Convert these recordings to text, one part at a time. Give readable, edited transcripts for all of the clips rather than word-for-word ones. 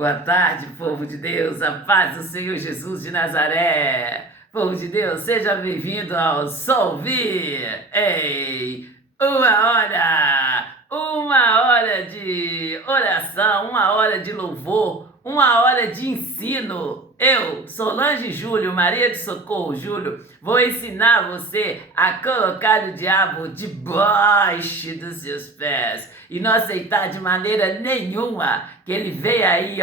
Boa tarde, povo de Deus, a paz do Senhor Jesus de Nazaré. Povo de Deus, seja bem-vindo ao Só Ouvir. Ei, uma hora de oração, uma hora de louvor, uma hora de ensino. Eu, Solange Júlio, Maria de Socorro Júlio, vou ensinar você a colocar o diabo debaixo dos seus pés e não aceitar de maneira nenhuma que ele venha aí,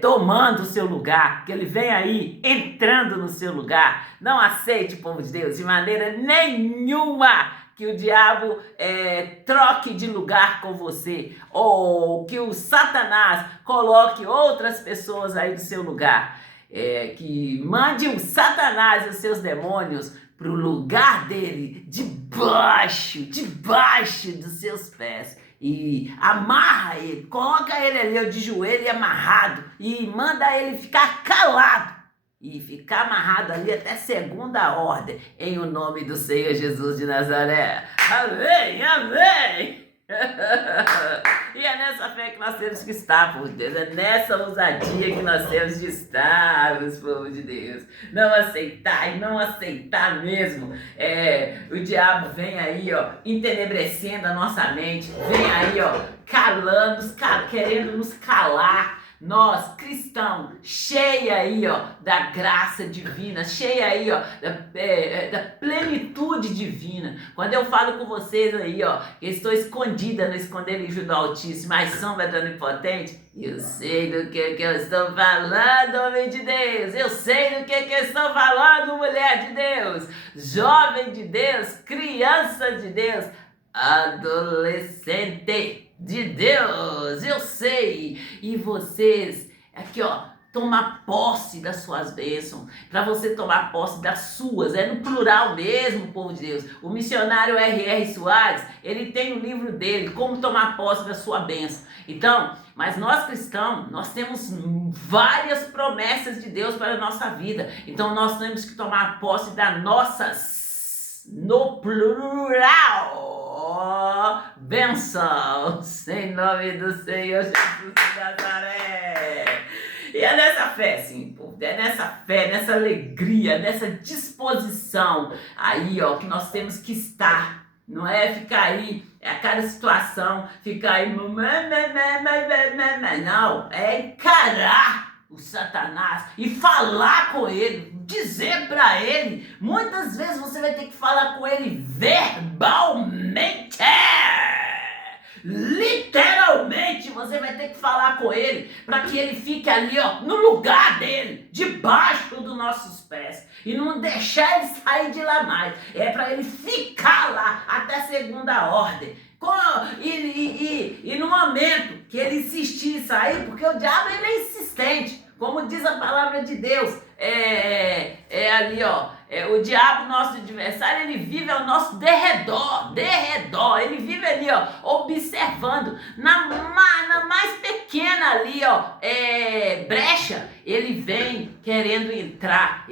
tomando o seu lugar, que ele venha aí entrando no seu lugar. Não aceite, povo de Deus, de maneira nenhuma que o diabo troque de lugar com você, ou que o Satanás coloque outras pessoas aí no seu lugar. Que mande o Satanás e os seus demônios para o lugar dele, debaixo dos seus pés. E amarra ele, coloca ele ali de joelho amarrado e manda ele ficar calado e ficar amarrado ali até segunda ordem, em o nome do Senhor Jesus de Nazaré. Amém, amém! E é nessa fé que nós temos que estar, povo de Deus. É nessa ousadia que nós temos de estar, os povos de Deus. Não aceitar e não aceitar mesmo. O diabo vem aí, entenebrecendo a nossa mente. Vem aí, calando, querendo nos calar. Nós, cristãos, cheia aí, da graça divina, cheia aí, da plenitude divina. Quando eu falo com vocês aí, que estou escondida no esconderijo do Altíssimo, mas sombra do Onipotente, eu sei do que eu estou falando, homem de Deus. Eu sei do que eu estou falando, mulher de Deus, jovem de Deus, criança de Deus, adolescente de Deus, eu sei. E vocês, aqui tomar posse das suas bênçãos, para você tomar posse das suas, no plural mesmo, povo de Deus. O missionário R.R. Soares, ele tem o livro dele, Como Tomar Posse da Sua Bênção. Então, mas nós cristãos, nós temos várias promessas de Deus para a nossa vida. Então nós temos que tomar posse das nossas, no plural, bênçãos, em nome do Senhor Jesus de Nazaré. E é nessa fé, sim, povo, é nessa fé, nessa alegria, nessa disposição aí, que nós temos que estar. Não é ficar aí, a cada situação, ficar aí, não, é encarar o Satanás e falar com ele, dizer para ele. Muitas vezes você vai ter que falar com ele verbalmente, literalmente você vai ter que falar com ele para que ele fique ali, no lugar dele, debaixo dos nossos pés, e não deixar ele sair de lá mais. É para ele ficar lá até segunda ordem. E no momento que ele insistir em sair, porque o diabo ele é insistente, como diz a palavra de Deus, ali, o diabo, nosso adversário, ele vive ao nosso derredor, ele vive ali, observando, na mais pequena ali, brecha, ele vem querendo entrar,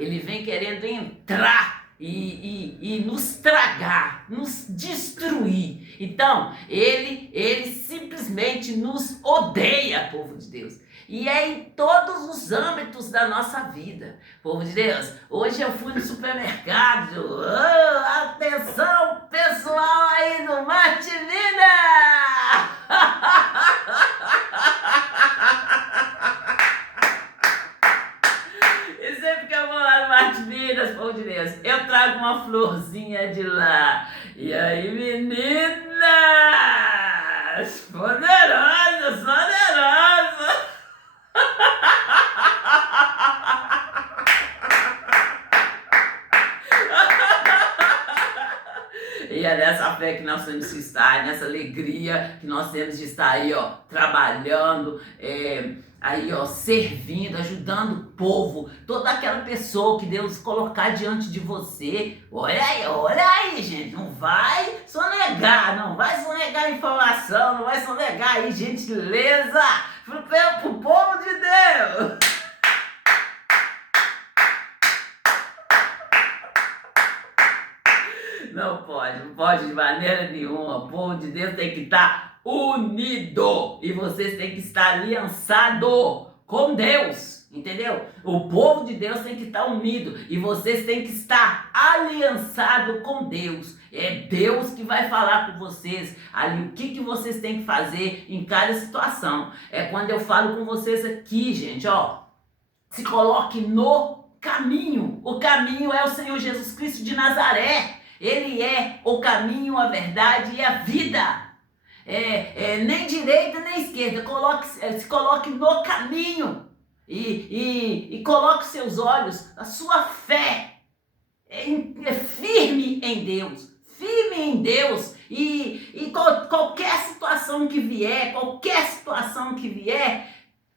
e nos tragar, nos destruir. Então, ele simplesmente nos odeia, povo de Deus. E é em todos os âmbitos da nossa vida, povo de Deus. Hoje eu fui no supermercado. Atenção, pessoal aí do Marte Vida! E sempre que eu vou lá no Marte Vidas, povo de Deus, eu trago uma florzinha de lá. E aí, meninas, poderosas! E é nessa fé que nós temos que estar, nessa alegria que nós temos de estar aí, trabalhando, aí, servindo, ajudando o povo, toda aquela pessoa que Deus colocar diante de você. Olha aí, gente, não vai sonegar informação, não vai sonegar aí gentileza pro povo de Deus. Não pode de maneira nenhuma. O povo de Deus tem que estar unido. E vocês têm que estar aliançados com Deus, entendeu? O povo de Deus tem que estar unido e vocês têm que estar aliançados com Deus. É Deus que vai falar com vocês ali o que vocês têm que fazer em cada situação. É quando eu falo com vocês aqui, gente, ó, se coloque no caminho. O caminho é o Senhor Jesus Cristo de Nazaré. Ele é o caminho, a verdade e a vida. Nem direita nem esquerda. Se coloque no caminho e coloque seus olhos, a sua fé firme em Deus. Firme em Deus. E qualquer situação que vier,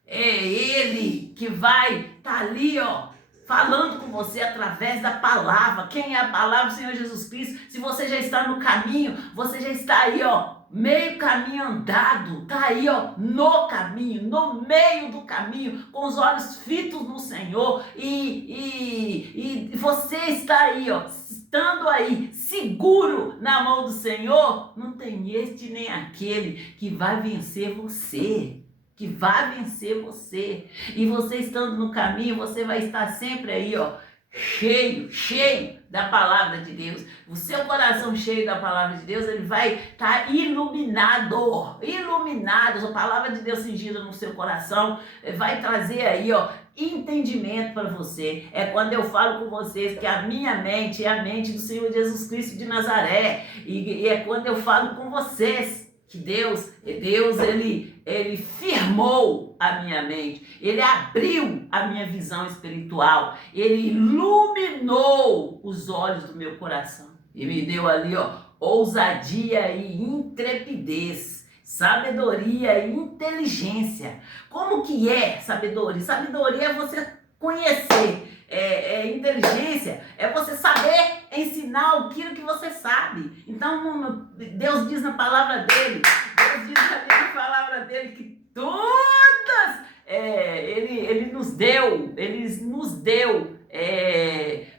é Ele que vai estar ali, ó, falando com você através da palavra. Quem é a palavra? O Senhor Jesus Cristo. Se você já está no caminho, você já está aí, ó, meio caminho andado, tá aí, ó, no caminho, no meio do caminho, com os olhos fitos no Senhor, e você está aí, ó, estando aí, seguro na mão do Senhor. Não tem este nem aquele que vai vencer você. E você estando no caminho, você vai estar sempre aí, ó, cheio da palavra de Deus. O seu coração cheio da palavra de Deus, ele vai estar iluminado. A palavra de Deus cingida no seu coração vai trazer aí, ó, entendimento para você. É quando eu falo com vocês que a minha mente é a mente do Senhor Jesus Cristo de Nazaré. E é quando eu falo com vocês que Deus, ele firmou a minha mente, ele abriu a minha visão espiritual, ele iluminou os olhos do meu coração e me deu ali, ó, ousadia e intrepidez, sabedoria e inteligência. Como que é sabedoria? Sabedoria é você conhecer. Inteligência é você saber ensinar aquilo que você sabe. Então, Deus diz na palavra dele, que todas, ele nos deu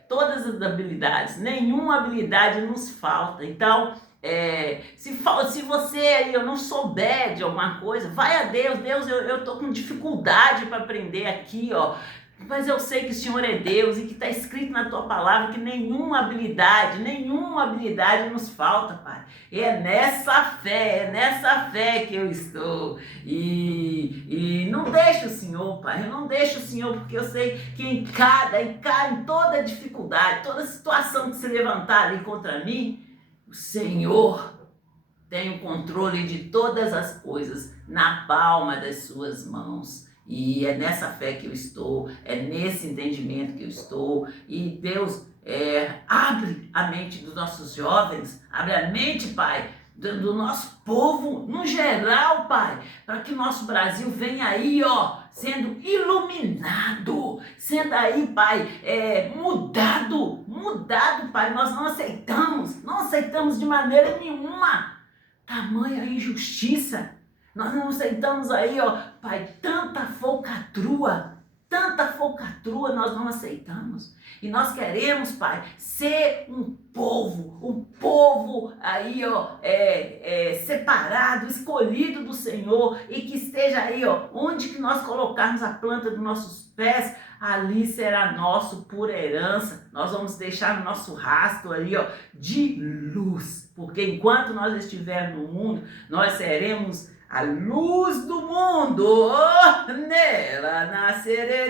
todas as habilidades, nenhuma habilidade nos falta. Então, se você aí eu não souber de alguma coisa, vai a Deus, eu estou com dificuldade para aprender aqui, ó. Mas eu sei que o Senhor é Deus e que está escrito na tua palavra que nenhuma habilidade nos falta, Pai. É nessa fé que eu estou. E não deixe o Senhor, Pai. Eu não deixo o Senhor, porque eu sei que em toda dificuldade, toda situação que se levantar ali contra mim, o Senhor tem o controle de todas as coisas na palma das suas mãos. E é nessa fé que eu estou, é nesse entendimento que eu estou. E Deus abre a mente dos nossos jovens, abre a mente, Pai, do nosso povo no geral, Pai, para que o nosso Brasil venha aí, ó, sendo iluminado, sendo aí, Pai, mudado, Pai. Nós não aceitamos de maneira nenhuma tamanha injustiça. Nós não aceitamos aí, ó, Pai, tanta falcatrua nós não aceitamos. E nós queremos, Pai, ser um povo aí, ó, separado, escolhido do Senhor, e que esteja aí, ó, onde que nós colocarmos a planta dos nossos pés, ali será nosso por herança. Nós vamos deixar o nosso rastro ali, ó, de luz, porque enquanto nós estivermos no mundo, nós seremos a luz do mundo. Oh, nela nascerá.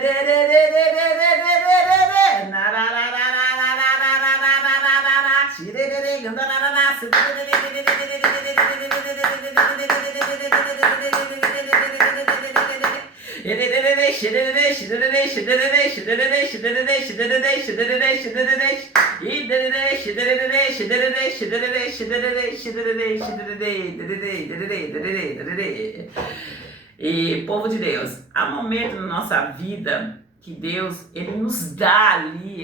E povo de Deus, há momentos na nossa vida que Deus, ele nos dá ali,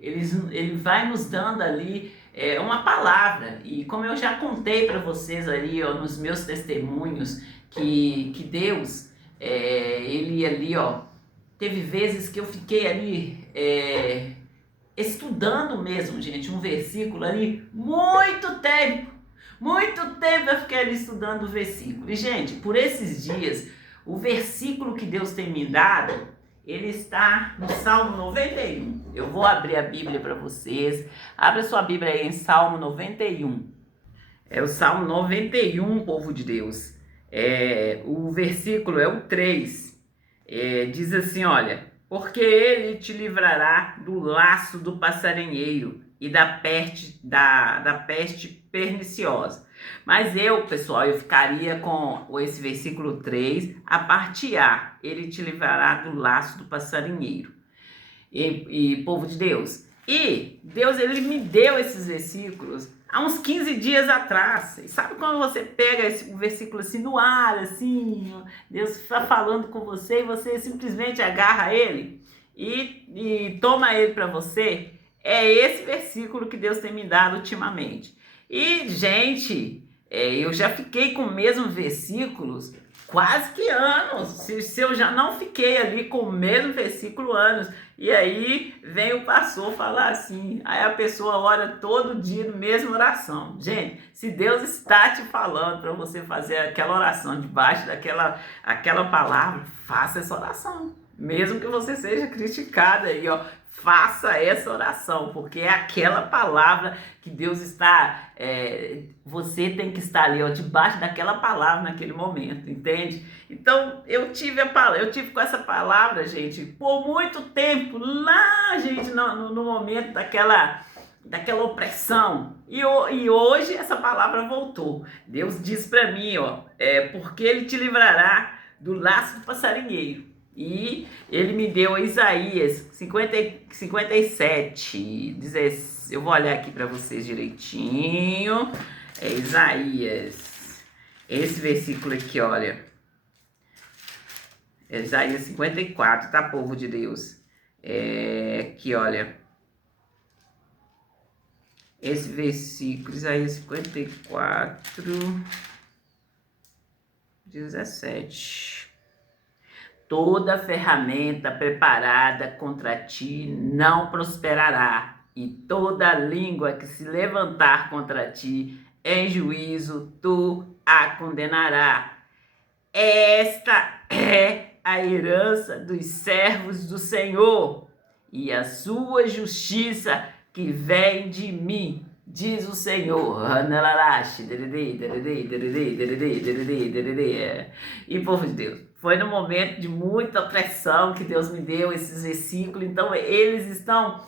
ele vai nos dando ali uma palavra. E como eu já contei para vocês ali, ó, nos meus testemunhos, que Deus, ele ali, ó, teve vezes que eu fiquei ali estudando mesmo, gente, um versículo ali, muito tempo eu fiquei ali estudando o versículo. E, gente, por esses dias, o versículo que Deus tem me dado, ele está no Salmo 91. Eu vou abrir a Bíblia para vocês. Abra sua Bíblia aí em Salmo 91. É o Salmo 91, povo de Deus. O versículo é o 3. Diz assim, olha: porque ele te livrará do laço do passarinheiro e da peste perniciosa. Mas pessoal, eu ficaria com esse versículo 3, a parte A. Ele te livrará do laço do passarinheiro. E povo de Deus. E Deus, ele me deu esses versículos há uns 15 dias atrás. E sabe quando você pega esse versículo assim no ar, assim, Deus está falando com você e você simplesmente agarra ele e toma ele para você? É esse versículo que Deus tem me dado ultimamente. E, gente, eu já fiquei com o mesmo versículos quase que anos. Se eu já não fiquei ali com o mesmo versículo anos. E aí vem o pastor falar assim. Aí a pessoa ora todo dia no mesma oração. Gente, se Deus está te falando para você fazer aquela oração debaixo aquela palavra, faça essa oração. Mesmo que você seja criticado aí, faça essa oração, porque é aquela palavra que Deus está, você tem que estar ali, debaixo daquela palavra naquele momento, entende? Então, eu tive com essa palavra, gente, por muito tempo, lá, gente, no momento daquela opressão, e hoje essa palavra voltou. Deus diz para mim, porque ele te livrará do laço do passarinheiro. E ele me deu Isaías 57, eu vou olhar aqui para vocês direitinho, Isaías, esse versículo aqui, olha, Isaías 54, tá, povo de Deus, aqui, olha, esse versículo, Isaías 54, 17... toda ferramenta preparada contra ti não prosperará, e toda língua que se levantar contra ti em juízo tu a condenará. Esta é a herança dos servos do Senhor, e a sua justiça que vem de mim, diz o Senhor. E povo de Deus, foi no momento de muita opressão que Deus me deu esses versículos, então eles estão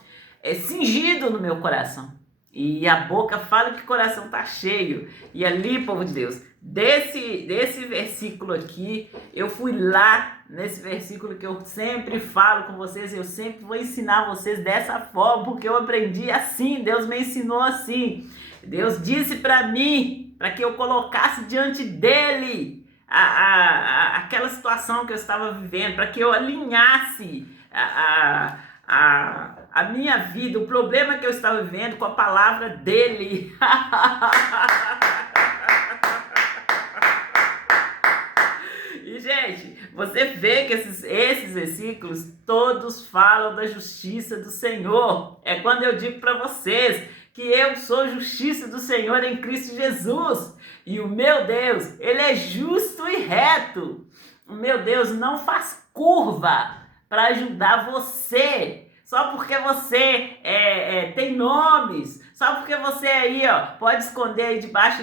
cingidos no meu coração. E a boca fala que o coração está cheio. E ali, povo de Deus, desse versículo aqui, eu fui lá nesse versículo que eu sempre falo com vocês, eu sempre vou ensinar vocês dessa forma, porque eu aprendi assim, Deus me ensinou assim. Deus disse para mim, para que eu colocasse diante dele aquela situação que eu estava vivendo, para que eu alinhasse a minha vida, o problema que eu estava vivendo com a palavra dele. E, gente, você vê que esses versículos todos falam da justiça do Senhor. É quando eu digo para vocês que eu sou justiça do Senhor em Cristo Jesus. E o meu Deus, ele é justo e reto. O meu Deus não faz curva para ajudar você. Só porque você tem nomes, só porque você aí, pode esconder aí debaixo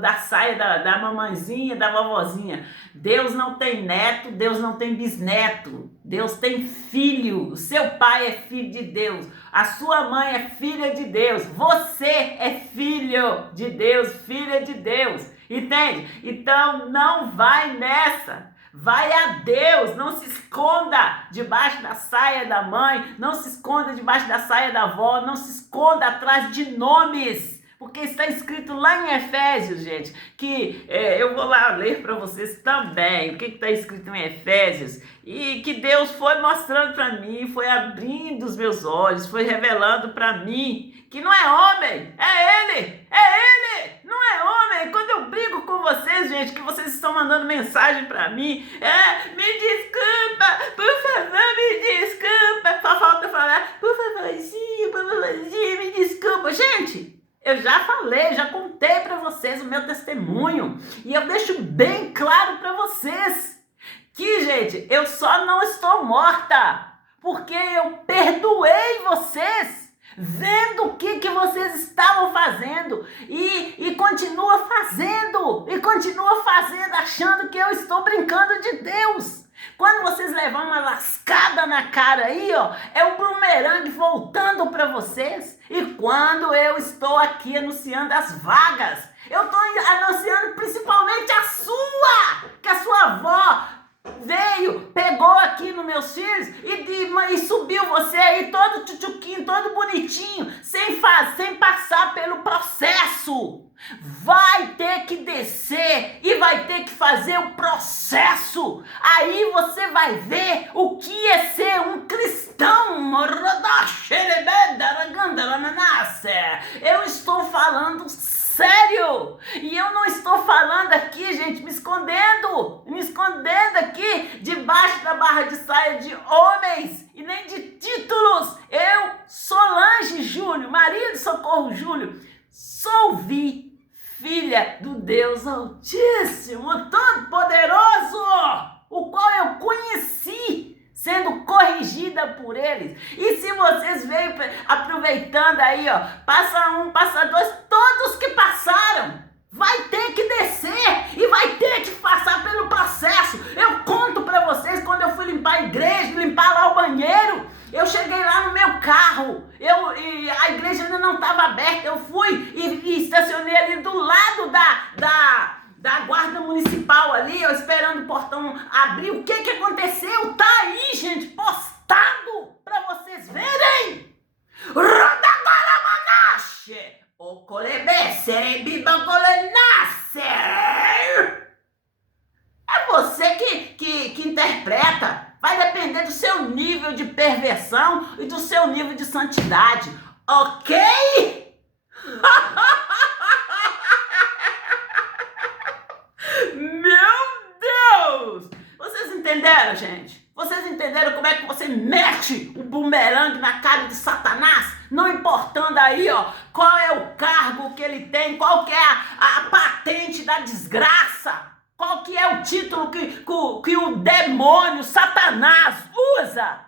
da saia da mamãezinha, da vovozinha. Deus não tem neto, Deus não tem bisneto, Deus tem filho. O seu pai é filho de Deus, a sua mãe é filha de Deus, você é filho de Deus, filha de Deus, entende? Então não vai nessa. Vai a Deus, não se esconda debaixo da saia da mãe, não se esconda debaixo da saia da avó, não se esconda atrás de nomes, porque está escrito lá em Efésios, gente, que eu vou lá ler para vocês também o que está escrito em Efésios, e que Deus foi mostrando para mim, foi abrindo os meus olhos, foi revelando para mim que não é homem, é Ele, não é homem. Quando eu brigo com vocês, gente, que vocês estão mandando mensagem pra mim, me desculpa, por favor, me desculpa, só falta falar, por favorzinho, me desculpa. Gente, eu já falei, já contei pra vocês o meu testemunho, e eu deixo bem claro pra vocês gente, eu só não estou morta, porque eu perdoei vocês, vendo o que vocês estavam fazendo, e continua fazendo, achando que eu estou brincando de Deus. Quando vocês levam uma lascada na cara aí, ó, é o bumerangue voltando para vocês. E quando eu estou aqui anunciando as vagas, eu estou anunciando principalmente a sua, que a sua avó veio, pegou aqui nos meus filhos e subiu você aí todo tchutchuquinho, todo bonitinho, sem passar pelo processo. Vai ter que descer e vai ter que fazer o processo. Aí você vai ver o que é ser um cristão. Eu estou falando sério. E eu não estou falando aqui, gente, me escondendo aqui debaixo da barra de saia de homens e nem de títulos. Eu, Solange Júlio, Maria de Socorro Júlio, sou filha do Deus Altíssimo, Todo-Poderoso, o qual eu conheci, sendo corrigida por eles. E se vocês veem aproveitando aí, ó, passa um, passa dois, todos que passaram, vai ter que descer e vai ter que passar pelo processo. Eu conto pra vocês, quando eu fui limpar a igreja, limpar lá o banheiro, eu cheguei lá no meu carro, e a igreja ainda não estava aberta, eu fui e estacionei ali do lado da guarda municipal ali, eu esperando o portão abrir. O que aconteceu? Tá aí, gente, postado pra vocês verem. Rodagoramanache, o colebece, bibagolenace. É você que interpreta. Vai depender do seu nível de perversão e do seu nível de santidade, ok? Meu Deus! Vocês entenderam, gente? Vocês entenderam como é que você mete o bumerangue na cara de Satanás? Não importando aí, ó, qual é o cargo que ele tem, qual que é a patente da desgraça. Qual que é o título que o demônio, Satanás, usa?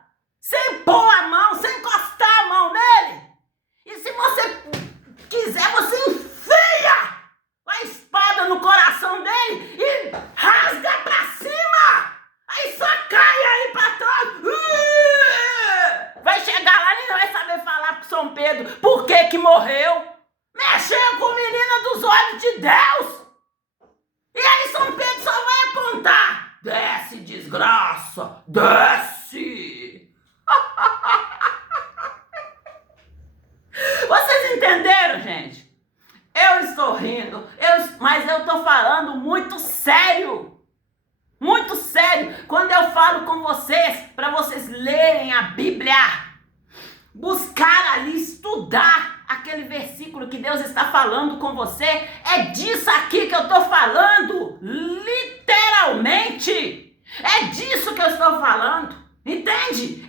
Sem pôr a mão, sem encostar a mão nele. E se você quiser, você enfia a espada no coração dele e rasga pra cima. Aí só cai aí pra trás. Vai chegar lá e não vai saber falar pro São Pedro por que morreu. Mexeu com a menina dos olhos de Deus. E aí São Pedro só vai apontar. Desce, desgraça, desce. Vocês entenderam, gente? Eu estou rindo, mas eu estou falando muito sério. Muito sério. Quando eu falo com vocês, para vocês lerem a Bíblia, buscar ali, estudar aquele versículo que Deus está falando com você, é disso aqui que eu estou falando, literalmente, é disso que eu estou falando, entende?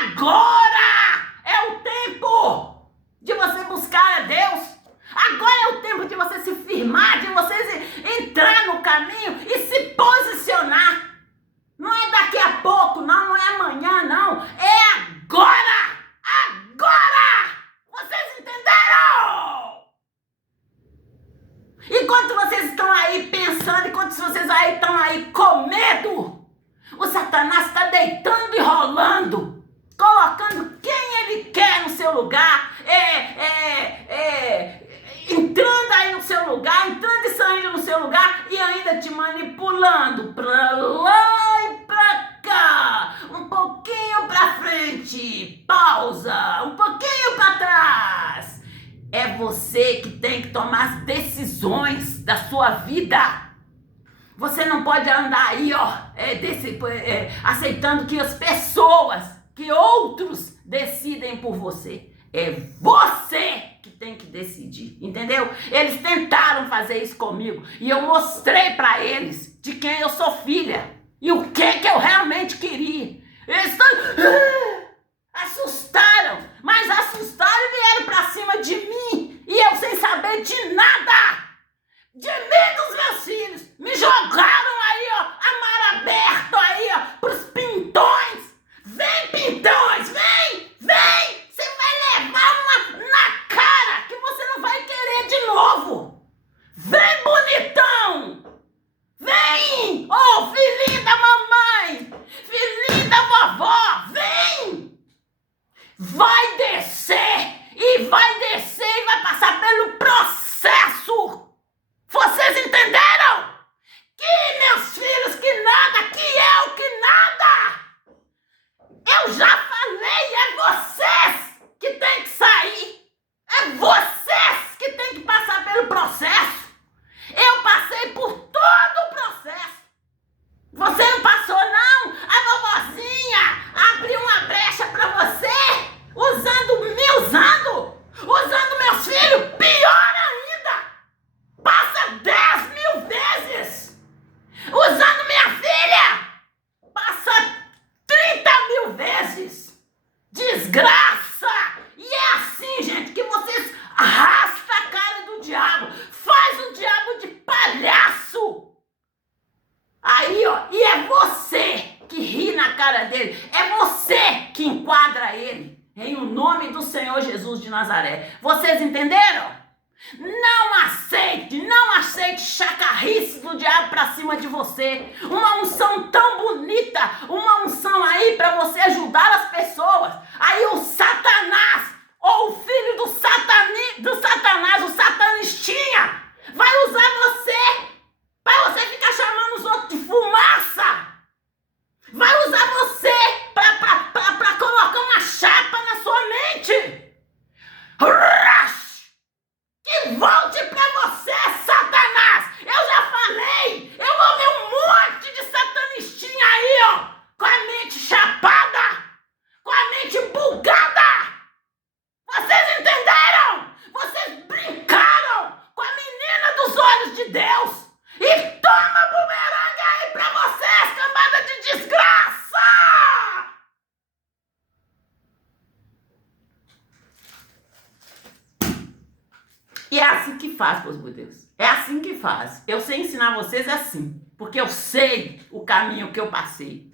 Agora é o tempo de você buscar a Deus, agora é o tempo de você se firmar, de você entrar no caminho e se posicionar, não é daqui a pouco, não é amanhã, não, é agora! Vocês entenderam? Enquanto vocês estão aí pensando, enquanto vocês aí estão aí com medo, o Satanás está deitando e rolando, colocando quem ele quer no seu lugar, entrando aí no seu lugar, entrando e saindo no seu lugar e ainda te manipulando pra lá e pra cá, um pouquinho pra frente, pausa, um pouquinho pra trás. É você que tem que tomar as decisões da sua vida. Você não pode andar aí, ó, aceitando que as pessoas, que outros decidem por você. É você que tem que decidir, entendeu? Eles tentaram fazer isso comigo e eu mostrei pra eles de quem eu sou filha e o que eu realmente queria. Eles assustaram, mas assustaram e vieram pra cima de mim e eu sem saber de nada, de mim e dos meus filhos, me jogaram aí, ó, a mar aberta. Ô, filhinho da mamãe! Filhinho da vovó! Vem! Vai descer! E vai descer e vai passar pelo processo! Vocês entenderam? Que meus filhos, que nada, que eu, que nada! Eu já falei, é vocês que tem que sair! É vocês que tem que passar pelo processo! Eu passei por todo o processo! Você não passou, não? A vovozinha abriu uma brecha pra você, usando meus filhos, pior ainda! Passa 10.000 vezes! Usando minha filha, passa 30.000 vezes! Desgraça! E é assim, gente, que vocês arrastam a cara do diabo, faz o diabo de palhaço! Aí, ó, e é você que ri na cara dele, é você que enquadra ele, em o nome do Senhor Jesus de Nazaré. Vocês entenderam? Não aceite chacarrice do diabo pra cima de você. Uma unção tão bonita, uma unção aí pra você ajudar as pessoas. Aí o Satanás, ou o filho do Satanás, o satanistinha, vai usar você pra você ficar chamando os outros de fumaça. Vai usar você pra colocar uma chapa na sua mente. Que volte pra você, Satanás! Eu já falei! Eu vou ver um monte de satanistinha aí, ó! Com a mente chapada! Com a mente bugada! Vocês entenderam? Vocês brincaram com a menina dos olhos de Deus! E toma bumerangue aí pra vocês, cambada de desgraça! E é assim que faz, pois, meu Deus. É assim que faz. Eu sei ensinar vocês assim. Porque eu sei o caminho que eu passei.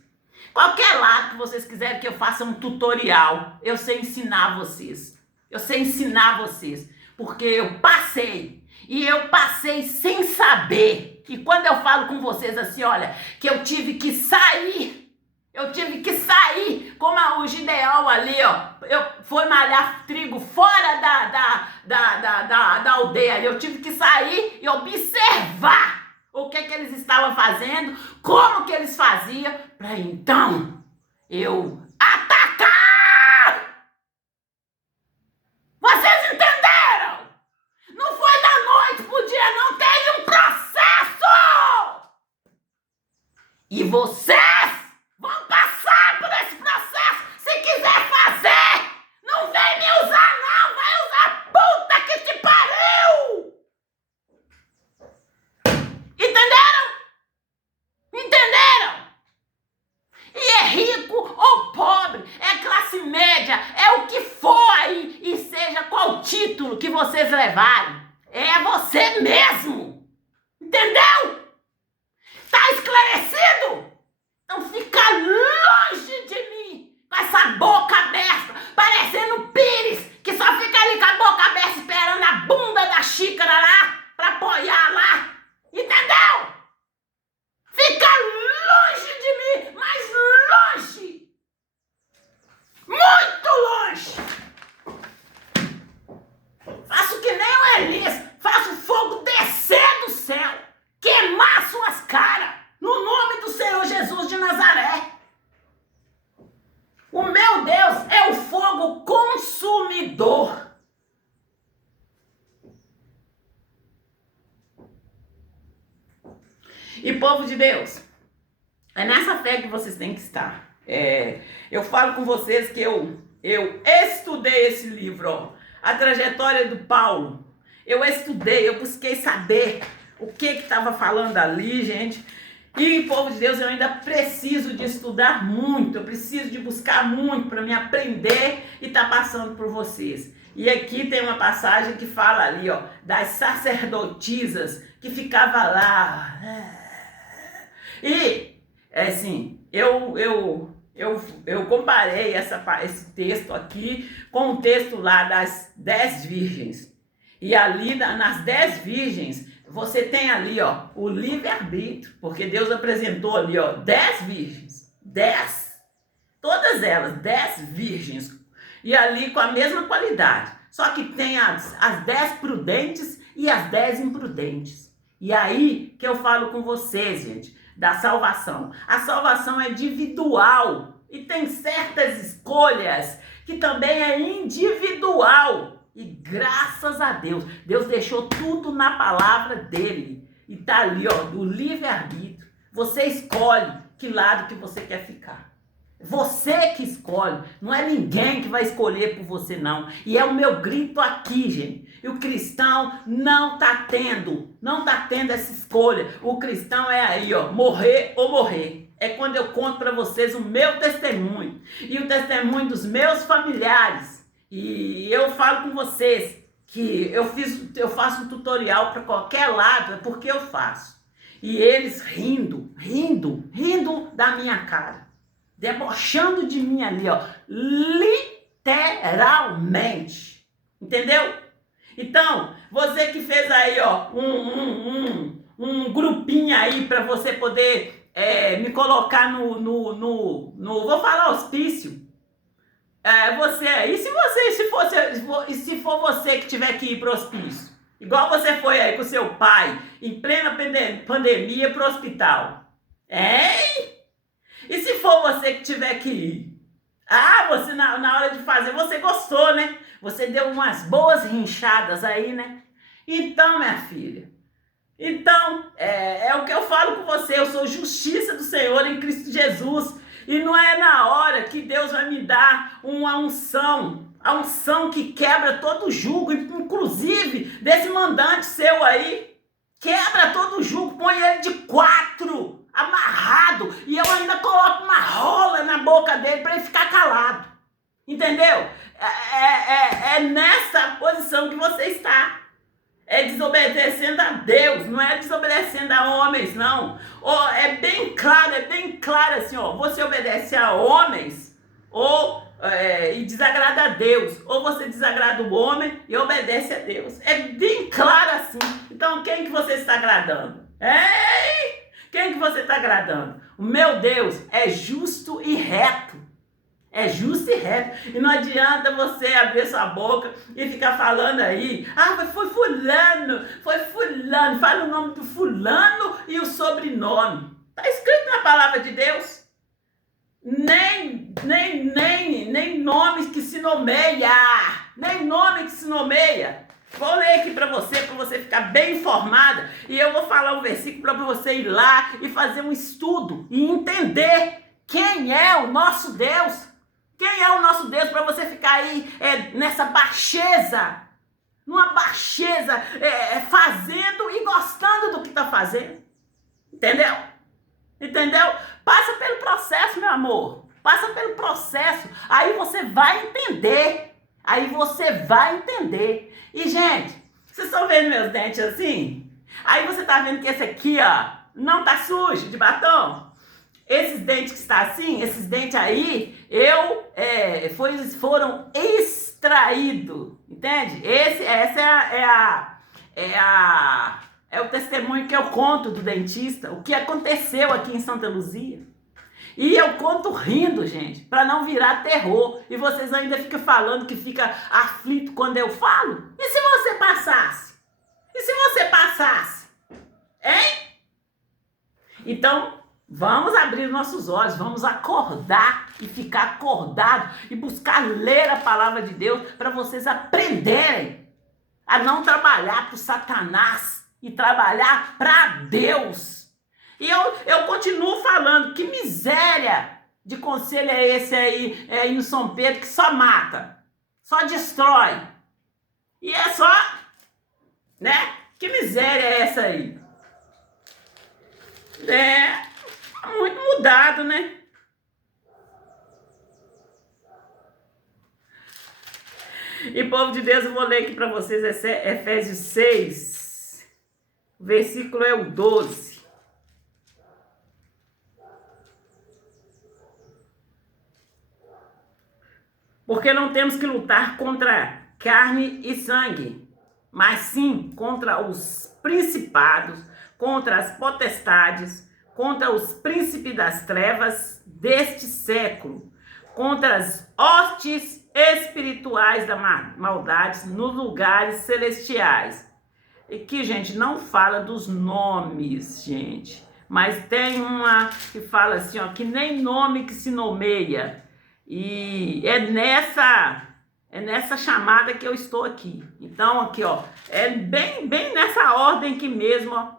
Qualquer lado que vocês quiserem que eu faça um tutorial, eu sei ensinar vocês. Eu sei ensinar vocês. Porque eu passei. E eu passei sem saber. E quando eu falo com vocês assim, olha, que eu tive que sair. Eu tive que sair, como o Gideão ali, ó. Foi malhar trigo fora da aldeia ali. Eu tive que sair e observar o que eles estavam fazendo, como que eles faziam, para então eu atacar! Vocês entenderam? Não foi da noite pro dia, não, teve um processo! E vocês vão passar por esse processo. Se quiser fazer, não vem me usar, não. Vai usar a puta que te pariu. Entenderam? Entenderam? E é rico ou pobre, é classe média, é o que for aí, e seja qual título que vocês levarem, é você mesmo. Entendeu? Tá esclarecido? Então fica longe de mim com essa boca aberta, parecendo Pires, que só fica ali com a boca aberta esperando a bunda da xícara lá pra apoiar lá. Entendeu? Fica longe de mim, mas longe. Muito longe. Faço que nem o Elias, faço fogo descer do céu, queimar suas caras. No nome do Senhor Jesus de Nazaré. O meu Deus é o fogo consumidor. E povo de Deus, é nessa fé que vocês têm que estar. Eu falo com vocês que eu estudei esse livro, ó, A Trajetória do Paulo. Eu estudei, eu busquei saber o que estava falando ali, gente. E, povo de Deus, eu ainda preciso de estudar muito, eu preciso de buscar muito para me aprender e estar passando por vocês. E aqui tem uma passagem que fala ali, ó, das sacerdotisas que ficava lá. E, assim, eu comparei esse texto aqui com o texto lá das 10 virgens. E ali nas 10 virgens você tem ali, ó, o livre-arbítrio, porque Deus apresentou ali, ó, 10 virgens, 10, todas elas, 10 virgens, e ali com a mesma qualidade, só que tem as 10 prudentes e as 10 imprudentes. E aí que eu falo com vocês, gente, da salvação. A salvação é individual e tem certas escolhas que também é individual. E graças a Deus, Deus deixou tudo na palavra dele. E tá ali, ó, do livre-arbítrio. Você escolhe que lado que você quer ficar. Você que escolhe, não é ninguém que vai escolher por você, não. E é o meu grito aqui, gente. E o cristão não tá tendo essa escolha. O cristão é aí, ó, morrer ou morrer. É quando eu conto para vocês o meu testemunho e o testemunho dos meus familiares. E eu falo com vocês que eu faço um tutorial para qualquer lado, é porque eu faço. E eles rindo da minha cara, debochando de mim ali, ó, literalmente, entendeu? Então, você que fez aí, ó, um grupinho aí para você poder me colocar no vou falar hospício. Se for você que tiver que ir pro hospício, igual você foi aí com seu pai, em plena pandemia pro hospital, hein? E se for você que tiver que ir? Você na hora de fazer, você gostou, né? Você deu umas boas rinchadas aí, né? Então, minha filha, é o que eu falo com você, eu sou justiça do Senhor em Cristo Jesus. E não é na hora que Deus vai me dar uma unção, a unção que quebra todo jugo, inclusive desse mandante seu aí. Quebra todo jugo, põe ele de 4, amarrado, e eu ainda coloco uma rola na boca dele para ele ficar calado. Entendeu? É nessa posição que você está. É desobedecendo a Deus, não é desobedecendo a homens, não. É bem claro assim, ó, você obedece a homens e desagrada a Deus, ou você desagrada o homem e obedece a Deus. É bem claro assim. Então, quem que você está agradando? Quem que você está agradando? O meu Deus é justo e reto. É justo e reto. E não adianta você abrir sua boca e ficar falando aí. Foi fulano. Fala o nome do fulano e o sobrenome. Está escrito na palavra de Deus. Nem nomes que se nomeia. Nem nome que se nomeia. Vou ler aqui para você ficar bem informada. E eu vou falar um versículo para você ir lá e fazer um estudo e entender quem é o nosso Deus. Quem é o nosso Deus, para você ficar aí nessa baixeza, numa baixeza, fazendo e gostando do que está fazendo. Entendeu? Passa pelo processo, meu amor. Passa pelo processo. Aí você vai entender. E, gente, vocês estão vendo meus dentes assim? Aí você tá vendo que esse aqui, ó, não tá sujo de batom? Esses dentes que está assim, esses dentes aí, foram extraídos, entende? É o testemunho que eu conto do dentista, o que aconteceu aqui em Santa Luzia. E eu conto rindo, gente, para não virar terror. E vocês ainda ficam falando que fica aflito quando eu falo? E se você passasse? Hein? Então, vamos abrir nossos olhos, vamos acordar e ficar acordado e buscar ler a palavra de Deus para vocês aprenderem a não trabalhar para o Satanás e trabalhar para Deus. E eu continuo falando, que miséria de conselho é esse aí em São Pedro que só mata, só destrói. E é só, né? Que miséria é essa aí? Muito mudado, né? E povo de Deus, eu vou ler aqui para vocês Efésios 6, o versículo é o 12. Porque não temos que lutar contra carne e sangue, mas sim contra os principados, contra as potestades, contra os príncipes das trevas deste século, contra as hostes espirituais da maldade nos lugares celestiais. E que, gente, não fala dos nomes, gente, mas tem uma que fala assim, ó, que nem nome que se nomeia. E é nessa chamada que eu estou aqui. Então, aqui, ó, é bem nessa ordem aqui mesmo, ó.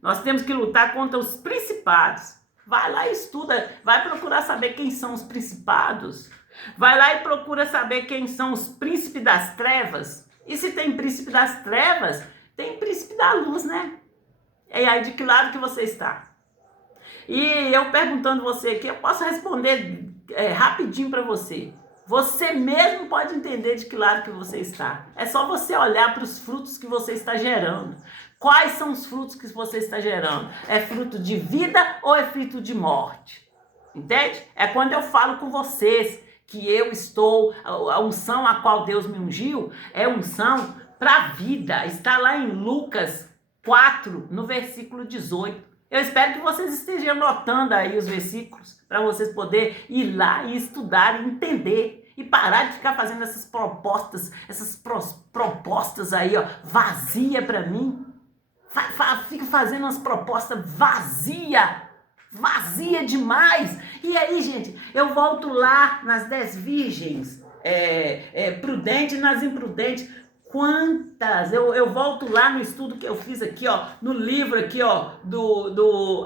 Nós temos que lutar contra os principados. Vai lá e estuda, vai procurar saber quem são os principados. Vai lá e procura saber quem são os príncipes das trevas. E se tem príncipe das trevas, tem príncipe da luz, né? E aí, de que lado que você está? E eu perguntando você aqui, eu posso responder rapidinho para você. Você mesmo pode entender de que lado que você está. É só você olhar para os frutos que você está gerando. Quais são os frutos que você está gerando? É fruto de vida ou é fruto de morte? Entende? É quando eu falo com vocês que eu estou, a unção a qual Deus me ungiu, é unção para a vida. Está lá em Lucas 4, no versículo 18. Eu espero que vocês estejam anotando aí os versículos, para vocês poderem ir lá e estudar e entender. E parar de ficar fazendo essas propostas aí, ó, vazia para mim. Fica fazendo umas propostas vazia demais. E aí, gente, eu volto lá nas 10 virgens, prudentes nas imprudentes. Quantas? Eu volto lá no estudo que eu fiz aqui, ó, no livro aqui, ó,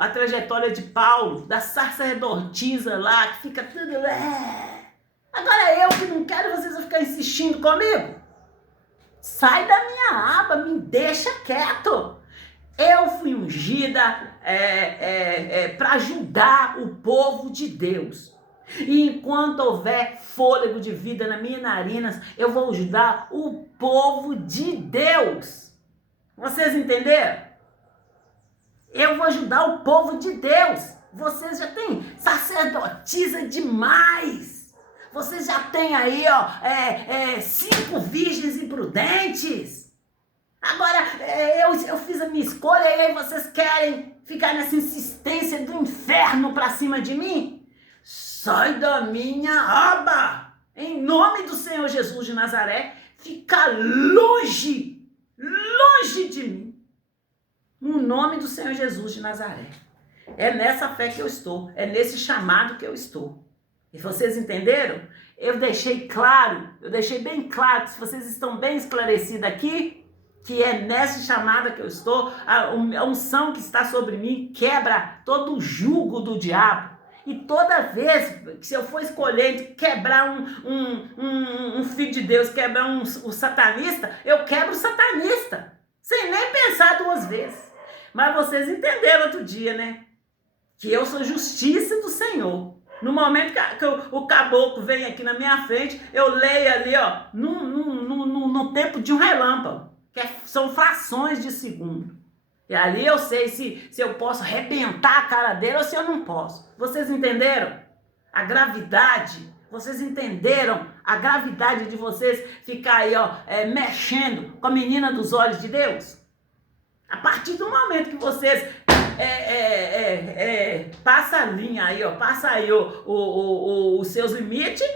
a trajetória de Paulo, da sacerdotisa lá, que fica tudo... Agora eu que não quero, vocês vão ficar insistindo comigo? Sai da minha aba, me deixa quieto. Eu fui ungida para ajudar o povo de Deus. E enquanto houver fôlego de vida nas minhas narinas, eu vou ajudar o povo de Deus. Vocês entenderam? Eu vou ajudar o povo de Deus. Vocês já têm sacerdotisa demais. Vocês já têm aí, ó, 5 virgens imprudentes. Agora, eu fiz a minha escolha e aí vocês querem ficar nessa insistência do inferno pra cima de mim? Sai da minha aba! Em nome do Senhor Jesus de Nazaré, fica longe de mim. No nome do Senhor Jesus de Nazaré. É nessa fé que eu estou, é nesse chamado que eu estou. E vocês entenderam? Eu deixei bem claro, se vocês estão bem esclarecidos aqui, que é nessa chamada que eu estou, a unção que está sobre mim quebra todo o jugo do diabo. E toda vez que se eu for escolher quebrar um filho de Deus, quebrar um satanista, eu quebro o satanista, sem nem pensar 2 vezes. Mas vocês entenderam outro dia, né? Que eu sou justiça do Senhor. No momento que o caboclo vem aqui na minha frente, eu leio ali, ó, no tempo de um relâmpago, são frações de segundo. E ali eu sei se eu posso arrebentar a cara dele ou se eu não posso. Vocês entenderam? A gravidade, vocês entenderam a gravidade de vocês ficar aí, ó, mexendo com a menina dos olhos de Deus? A partir do momento que vocês passa a linha aí, ó, passa aí os seus limites,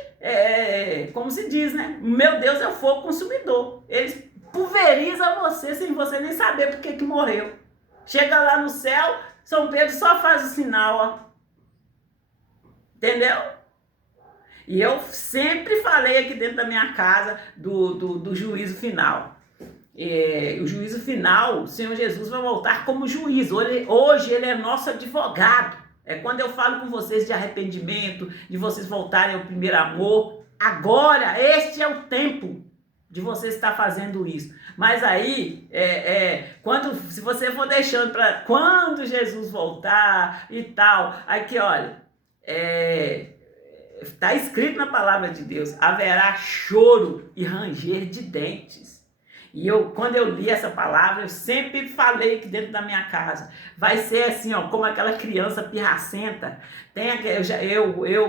como se diz, né? Meu Deus é o fogo consumidor. Ele pulveriza você sem você nem saber por que morreu. Chega lá no céu, São Pedro só faz o sinal, ó. Entendeu? E eu sempre falei aqui dentro da minha casa do juízo final. O juízo final, o Senhor Jesus vai voltar como juiz. Hoje ele é nosso advogado. É quando eu falo com vocês de arrependimento, de vocês voltarem ao primeiro amor. Agora, este é o tempo de você estar fazendo isso. Mas aí, se você for deixando para quando Jesus voltar e tal, aqui olha, está escrito na palavra de Deus, haverá choro e ranger de dentes. E quando eu li essa palavra, eu sempre falei aqui dentro da minha casa, vai ser assim, ó, como aquela criança pirracenta.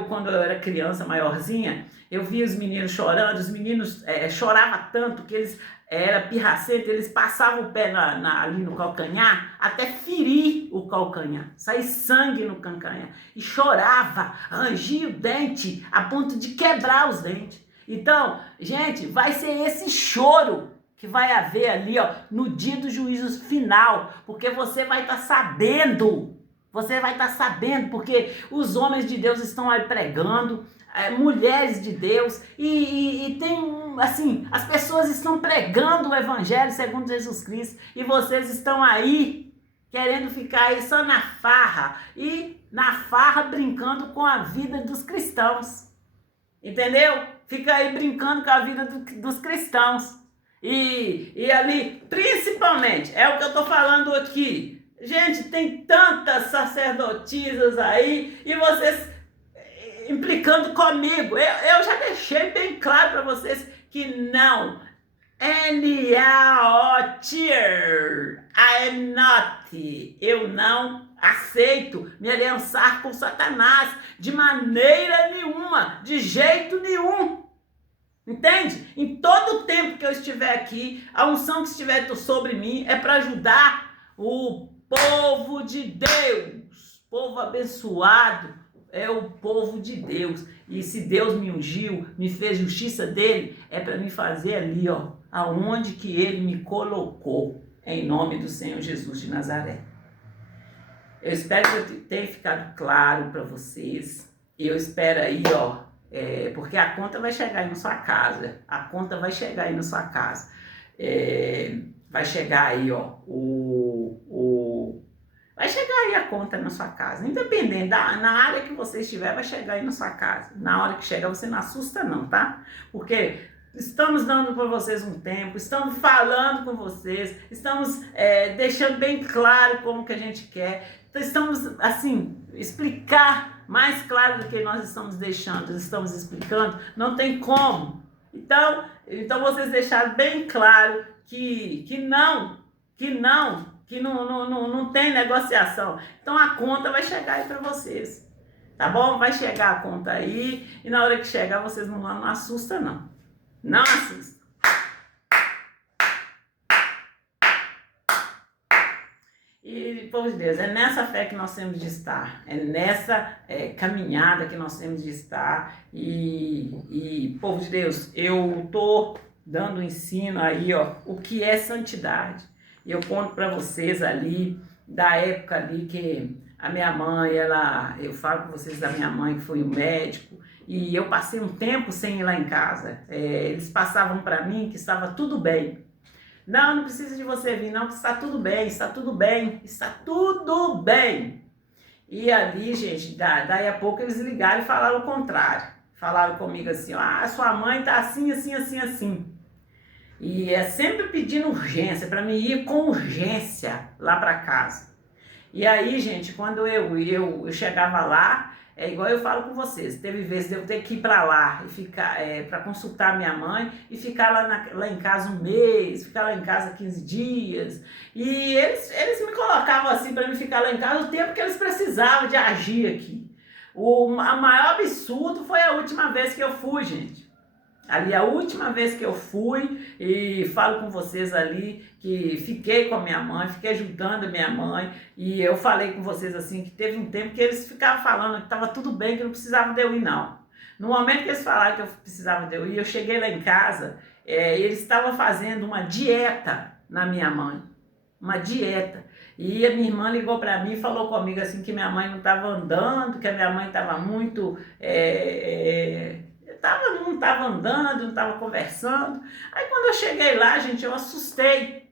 Quando eu era criança maiorzinha, eu via os meninos chorando, os meninos choravam tanto que eles era pirracento, eles passavam o pé ali no calcanhar, até ferir o calcanhar, sair sangue no calcanhar, e chorava, rangia o dente, a ponto de quebrar os dentes. Então, gente, vai ser esse choro que vai haver ali, ó, no dia do juízo final, porque você vai estar sabendo, porque os homens de Deus estão aí pregando, mulheres de Deus, e tem, assim, as pessoas estão pregando o evangelho segundo Jesus Cristo, e vocês estão aí querendo ficar aí só na farra, e na farra brincando com a vida dos cristãos, entendeu? Fica aí brincando com a vida dos cristãos, e ali, principalmente, é o que eu tô falando aqui, gente, tem tantas sacerdotisas aí, e vocês implicando comigo. Eu já deixei bem claro para vocês que não. N-A-O-T, I am not. Eu não aceito me aliançar com Satanás de maneira nenhuma, de jeito nenhum. Entende? Em todo o tempo que eu estiver aqui, a unção que estiver sobre mim é para ajudar o povo de Deus, povo abençoado, é o povo de Deus. E se Deus me ungiu, me fez justiça dele, é para me fazer ali, ó, aonde que ele me colocou, em nome do Senhor Jesus de Nazaré. Eu espero que eu tenha ficado claro para vocês. Eu espero aí, ó, porque a conta vai chegar aí na sua casa. A conta vai chegar aí na sua casa. Vai chegar aí, ó, vai chegar aí a conta na sua casa, independente, na área que você estiver, vai chegar aí na sua casa. Na hora que chegar, você não assusta não, tá? Porque estamos dando para vocês um tempo, estamos falando com vocês, estamos deixando bem claro como que a gente quer, estamos, assim, explicar mais claro do que nós estamos deixando, estamos explicando, não tem como. Então vocês deixaram bem claro que não tem negociação. Então a conta vai chegar aí para vocês, tá bom? Vai chegar a conta aí, e na hora que chegar vocês não assustam não. Não assustam. E, povo de Deus, é nessa fé que nós temos de estar, é nessa caminhada que nós temos de estar, e povo de Deus, eu tô dando ensino aí, ó, o que é santidade. E eu conto para vocês ali, da época ali que a minha mãe, eu falo com vocês da minha mãe que foi um médico, e eu passei um tempo sem ir lá em casa. Eles passavam para mim que estava tudo bem. Não precisa de você vir não, que está tudo bem, está tudo bem, está tudo bem. E ali, gente, daí a pouco eles ligaram e falaram o contrário. Falaram comigo assim, sua mãe tá assim, assim, assim, assim. E é sempre pedindo urgência, para mim ir com urgência lá para casa. E aí, gente, quando eu chegava lá, é igual eu falo com vocês, teve vezes de eu ter que ir para lá e ficar, para consultar minha mãe e ficar lá em casa um mês, ficar lá em casa 15 dias. E eles me colocavam assim para mim ficar lá em casa o tempo que eles precisavam de agir aqui. O maior absurdo foi a última vez que eu fui, gente. Ali, a última vez que eu fui, e falo com vocês ali, que fiquei com a minha mãe, fiquei ajudando a minha mãe, e eu falei com vocês assim, que teve um tempo que eles ficavam falando que estava tudo bem, que não precisava de eu ir não. No momento que eles falaram que eu precisava de eu ir, eu cheguei lá em casa, eles estavam fazendo uma dieta na minha mãe, uma dieta. E a minha irmã ligou para mim e falou comigo assim, que minha mãe não estava andando, que a minha mãe estava muito... não estava andando, não estava conversando. Aí quando eu cheguei lá, gente, eu assustei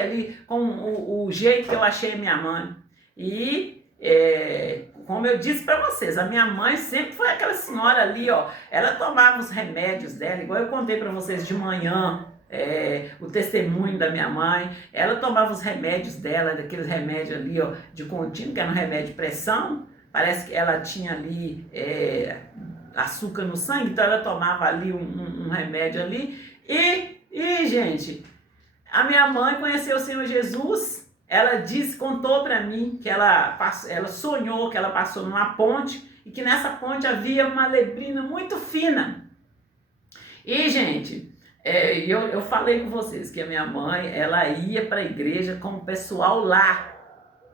ali com o jeito que eu achei minha mãe. E como eu disse para vocês, a minha mãe sempre foi aquela senhora ali, ó, ela tomava os remédios dela, igual eu contei para vocês de manhã, o testemunho da minha mãe, ela tomava os remédios dela, daqueles remédios ali, ó, de contínuo, que era um remédio de pressão, parece que ela tinha ali açúcar no sangue, então ela tomava ali um remédio ali, e gente, a minha mãe conheceu o Senhor Jesus. Ela contou para mim que ela sonhou que ela passou numa ponte e que nessa ponte havia uma lebrina muito fina. E, gente, eu falei com vocês que a minha mãe, ela ia para a igreja com o pessoal lá,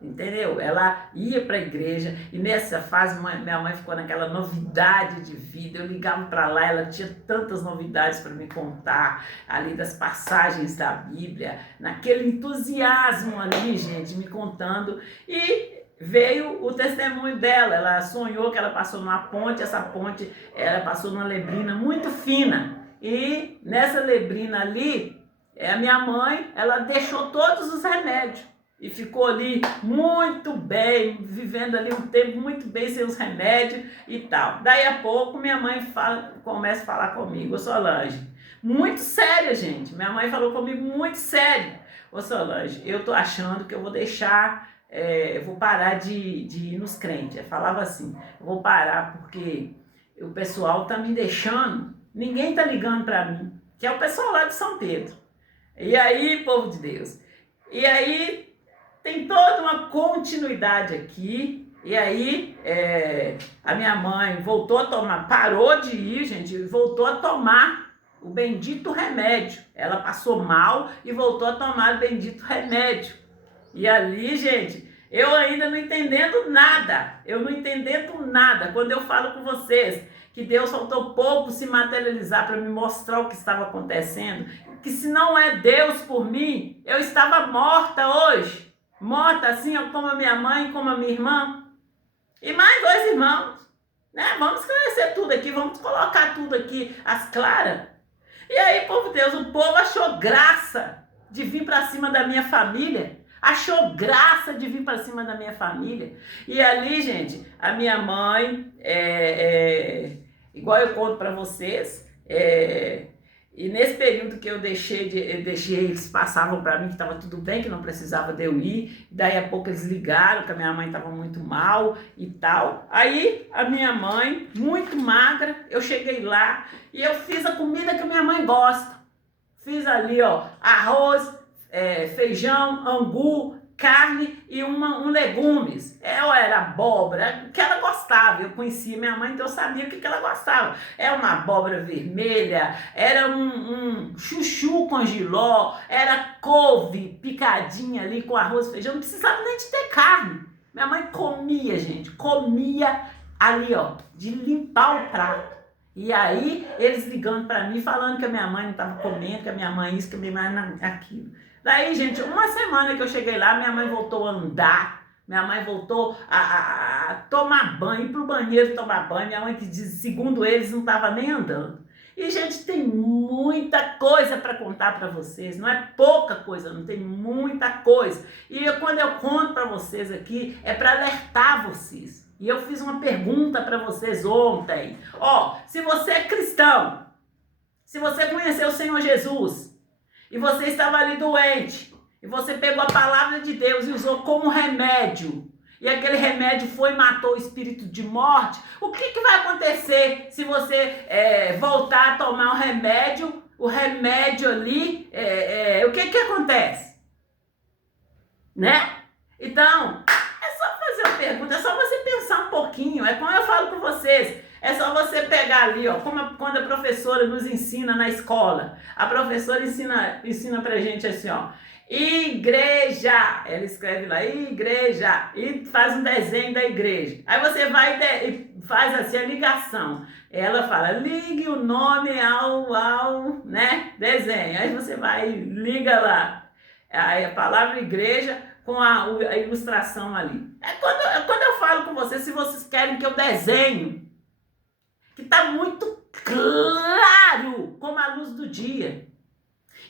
entendeu? Ela ia para a igreja e nessa fase minha mãe ficou naquela novidade de vida. Eu ligava para lá, ela tinha tantas novidades para me contar ali das passagens da Bíblia, naquele entusiasmo ali, gente, me contando. E veio o testemunho dela. Ela sonhou que ela passou numa ponte, essa ponte ela passou numa lebrina muito fina. E nessa lebrina ali, a minha mãe, ela deixou todos os remédios. E ficou ali muito bem, vivendo ali um tempo muito bem sem os remédios e tal. Daí a pouco minha mãe começa a falar comigo: ô Solange, muito séria, gente. Minha mãe falou comigo muito sério: ô Solange, eu tô achando que eu vou deixar, eu vou parar de ir nos crentes. Eu falava assim: eu vou parar porque o pessoal tá me deixando, ninguém tá ligando para mim, que é o pessoal lá de São Pedro. E aí, povo de Deus, e aí tem toda uma continuidade aqui. E aí a minha mãe voltou a tomar, parou de ir, gente, voltou a tomar o bendito remédio. Ela passou mal e voltou a tomar o bendito remédio. E ali, gente, eu ainda não entendendo nada. Eu não entendendo nada. Quando eu falo com vocês que Deus faltou pouco se materializar para me mostrar o que estava acontecendo, que se não é Deus por mim, eu estava morta hoje. Morta assim, como a minha mãe, como a minha irmã. E mais 2 irmãos. Né? Vamos esclarecer tudo aqui, vamos colocar tudo aqui às claras. E aí, povo de Deus, o povo achou graça de vir para cima da minha família. Achou graça de vir para cima da minha família. E ali, gente, a minha mãe, igual eu conto para vocês, e nesse período que eu deixei, eles passavam para mim que estava tudo bem, que não precisava de eu ir. Daí a pouco eles ligaram que a minha mãe estava muito mal e tal. Aí a minha mãe, muito magra, eu cheguei lá e eu fiz a comida que a minha mãe gosta. Fiz ali, ó, arroz, feijão, angu, carne e um legumes. Era abóbora, que ela gostava. Eu conhecia minha mãe, então eu sabia o que ela gostava. Era uma abóbora vermelha, era um chuchu com jiló, era couve picadinha ali com arroz e feijão. Não precisava nem de ter carne. Minha mãe comia, gente, comia ali, ó, de limpar o prato. E aí, eles ligando para mim, falando que a minha mãe não estava comendo, que a minha mãe isso, que a minha mãe aquilo. Daí, gente, uma semana que eu cheguei lá, minha mãe voltou a andar, minha mãe voltou a tomar banho, ir pro banheiro tomar banho. Minha mãe, que diz, segundo eles, não estava nem andando. E, gente, tem muita coisa para contar para vocês, não é pouca coisa, não, tem muita coisa. E quando eu conto para vocês aqui, é para alertar vocês. E eu fiz uma pergunta para vocês ontem. Ó, se você é cristão, se você conheceu o Senhor Jesus, e você estava ali doente, e você pegou a palavra de Deus e usou como remédio, e aquele remédio foi e matou o espírito de morte, o que vai acontecer se você voltar a tomar o remédio ali, o que acontece? Né? Então, é só fazer uma pergunta, é só você pensar um pouquinho, é como eu falo com vocês. É só você pegar ali, ó, quando a professora nos ensina na escola. A professora ensina pra gente assim, ó. Igreja! Ela escreve lá, igreja! E faz um desenho da igreja. Aí você vai e faz assim a ligação. Ela fala, ligue o nome ao né, desenho. Aí você vai e liga lá. Aí a palavra igreja com a ilustração ali. Quando eu falo com vocês, se vocês querem que eu desenho, que está muito claro como a luz do dia.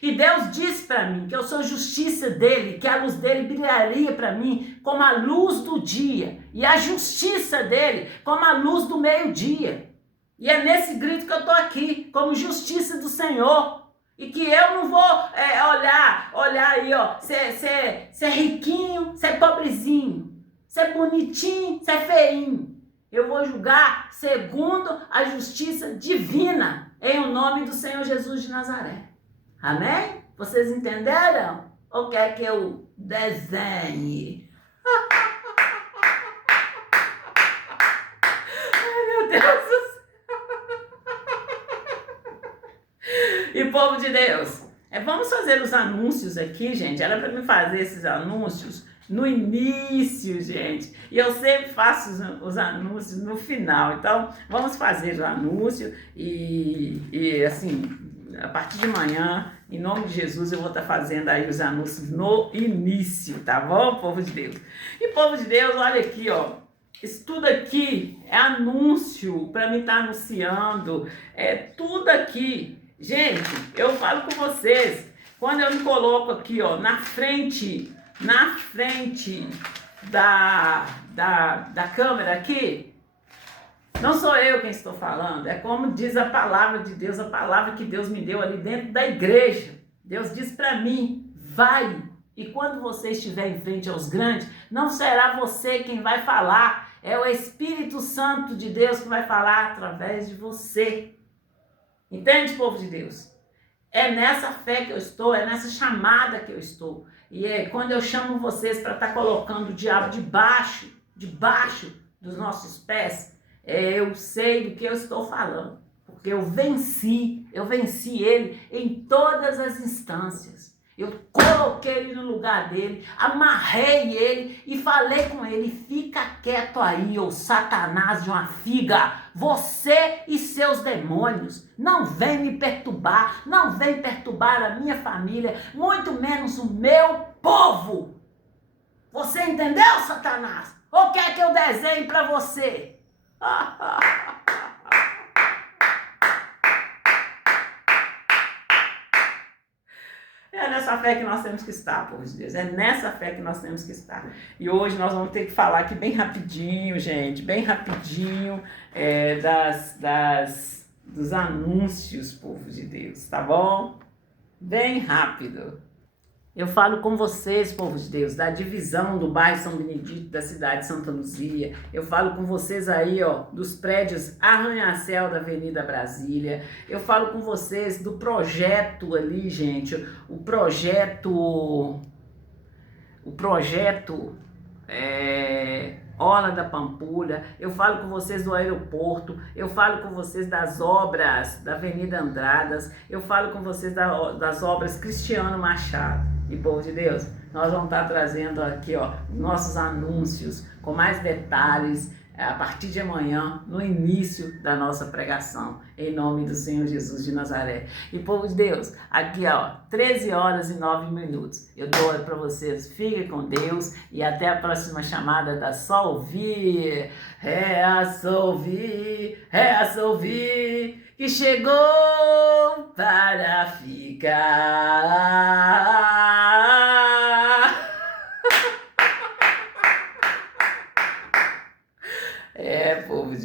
E Deus disse para mim que eu sou justiça dele, que a luz dele brilharia para mim como a luz do dia, e a justiça dele como a luz do meio-dia. E é nesse grito que eu estou aqui, como justiça do Senhor. E que eu não vou olhar aí, ó, ser riquinho, ser pobrezinho, ser bonitinho, ser feinho. Eu vou julgar segundo a justiça divina, em o nome do Senhor Jesus de Nazaré. Amém? Vocês entenderam? Ou quer que eu desenhe? Ai, meu Deus do céu. E povo de Deus, vamos fazer os anúncios aqui, gente. Era para mim fazer esses anúncios no início, gente. E eu sempre faço os anúncios no final. Então, vamos fazer o anúncio e assim, a partir de manhã, em nome de Jesus, eu vou estar fazendo aí os anúncios no início, tá bom, povo de Deus? E povo de Deus, olha aqui, ó. Isso tudo aqui é anúncio para mim estar anunciando. É tudo aqui. Gente, eu falo com vocês. Quando eu me coloco aqui, ó, na frente da câmera aqui, não sou eu quem estou falando, é como diz a palavra de Deus, a palavra que Deus me deu ali dentro da igreja. Deus diz para mim, vai, e quando você estiver em frente aos grandes, não será você quem vai falar, é o Espírito Santo de Deus que vai falar através de você. Entende, povo de Deus? É nessa fé que eu estou, é nessa chamada que eu estou. E é quando eu chamo vocês para estar colocando o diabo debaixo dos nossos pés, eu sei do que eu estou falando. Porque eu venci ele em todas as instâncias. Eu coloquei ele no lugar dele, amarrei ele e falei com ele, fica quieto aí, ô Satanás de uma figa, você e seus demônios, não vem me perturbar, não vem perturbar a minha família, muito menos o meu povo. Você entendeu, Satanás? Ou quer que eu desenhe para você? É nessa fé que nós temos que estar, povo de Deus. É nessa fé que nós temos que estar. E hoje nós vamos ter que falar aqui bem rapidinho, gente. Bem rapidinho dos anúncios, povo de Deus. Tá bom? Bem rápido. Eu falo com vocês, povo de Deus, da divisão do bairro São Benedito, da cidade de Santa Luzia. Eu falo com vocês aí, ó, dos prédios Arranha-Céu da Avenida Brasília. Eu falo com vocês do projeto ali, gente, o projeto Orla da Pampulha. Eu falo com vocês do aeroporto, eu falo com vocês das obras da Avenida Andradas, eu falo com vocês das obras Cristiano Machado. E povo de Deus, nós vamos estar trazendo aqui, ó, nossos anúncios com mais detalhes a partir de amanhã, no início da nossa pregação, em nome do Senhor Jesus de Nazaré. E povo de Deus, aqui ó, 13 horas e 9 minutos. Eu dou para vocês, fiquem com Deus e até a próxima chamada da Só Ouvir. É só ouvir, que chegou para ficar. Povo de